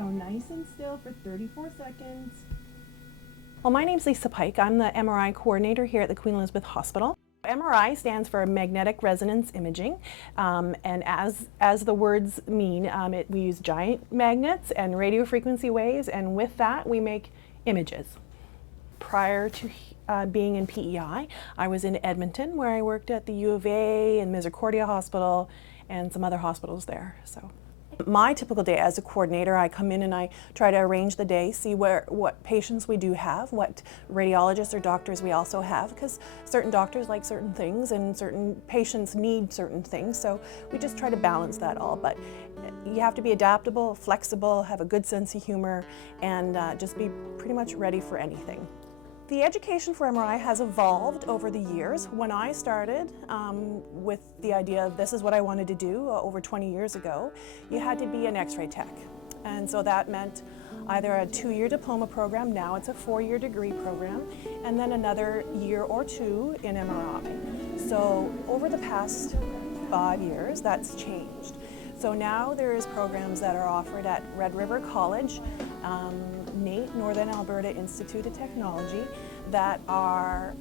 go nice and still for 34 seconds. Well, my name's Lisa Pike. I'm the MRI coordinator here at the Queen Elizabeth Hospital. MRI stands for magnetic resonance imaging, and as the words mean, we use giant magnets and radio frequency waves, and with that we make images. Prior to being in PEI, I was in Edmonton, where I worked at the U of A and Misericordia Hospital and some other hospitals there. So, my typical day as a coordinator, I come in and I try to arrange the day, see what patients we do have, what radiologists or doctors we also have, because certain doctors like certain things and certain patients need certain things, so we just try to balance that all. But you have to be adaptable, flexible, have a good sense of humor, and just be pretty much ready for anything. The education for MRI has evolved over the years. When I started with the idea of this is what I wanted to do over 20 years ago, you had to be an X-ray tech. And so that meant either a 2-year diploma program, now it's a 4-year degree program, and then another year or 2 in MRI. So over the past 5 years, that's changed. So now there is programs that are offered at Red River College, NAIT, Northern Alberta Institute of Technology, that are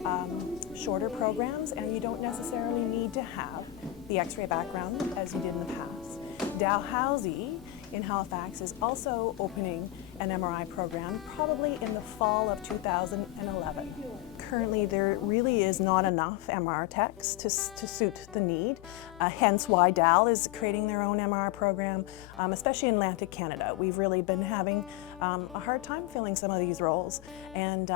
shorter programs, and you don't necessarily need to have the X-ray background as you did in the past. Dalhousie in Halifax is also opening an MRI program, probably in the fall of 2011. Currently, there really is not enough MR techs to suit the need, hence why DAL is creating their own MR program, especially in Atlantic Canada. We've really been having a hard time filling some of these roles, and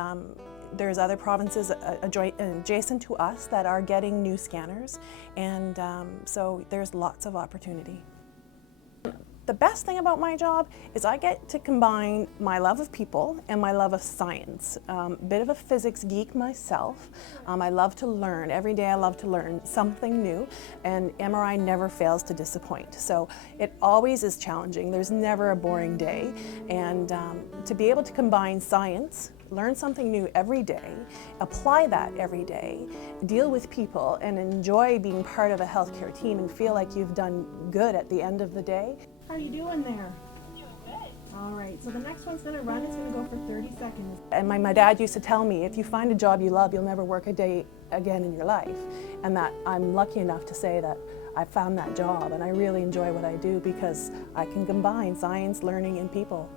there's other provinces adjacent to us that are getting new scanners, and so there's lots of opportunity. The best thing about my job is I get to combine my love of people and my love of science. Bit of a physics geek myself. I love to learn. Every day I love to learn something new, and MRI never fails to disappoint. So it always is challenging. There's never a boring day, and to be able to combine science, learn something new every day, apply that every day, deal with people, and enjoy being part of a healthcare team and feel like you've done good at the end of the day. How are you doing there? I'm doing good. All right, so the next one's gonna run, it's gonna go for 30 seconds. And my dad used to tell me, if you find a job you love, you'll never work a day again in your life. And that I'm lucky enough to say that I found that job, and I really enjoy what I do because I can combine science, learning, and people.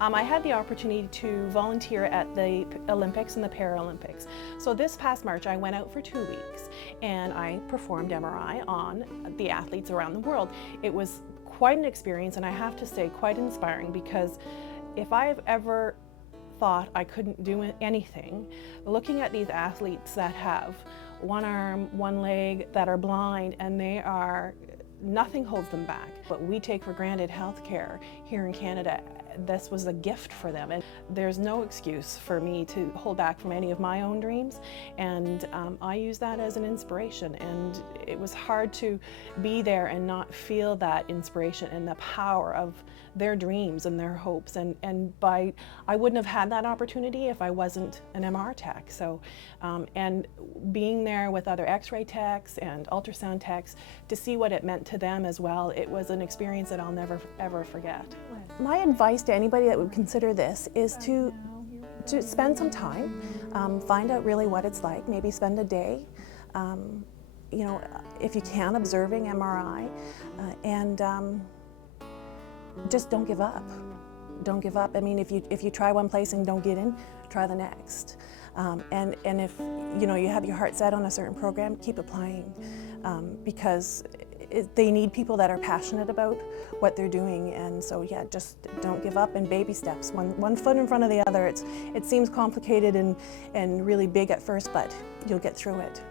I had the opportunity to volunteer at the Olympics and the Paralympics. So this past March I went out for 2 weeks and I performed MRI on the athletes around the world. It was quite an experience, and I have to say quite inspiring, because if I've ever thought I couldn't do anything, looking at these athletes that have one arm, one leg, that are blind, and nothing holds them back. But we take for granted healthcare here in Canada. This was a gift for them, and there's no excuse for me to hold back from any of my own dreams, and I use that as an inspiration, and it was hard to be there and not feel that inspiration and the power of their dreams and their hopes, and I wouldn't have had that opportunity if I wasn't an MR tech. So and being there with other X-ray techs and ultrasound techs to see what it meant to them as well, it was an experience that I'll never ever forget. My advice to anybody that would consider this is to spend some time, find out really what it's like, maybe spend a day, you know, if you can, observing MRI, and just don't give up. Don't give up. I mean, if you try one place and don't get in, try the next. And if you know you have your heart set on a certain program, keep applying, because they need people that are passionate about what they're doing. And so yeah, just don't give up, and baby steps, one foot in front of the other. It seems complicated and really big at first, but you'll get through it.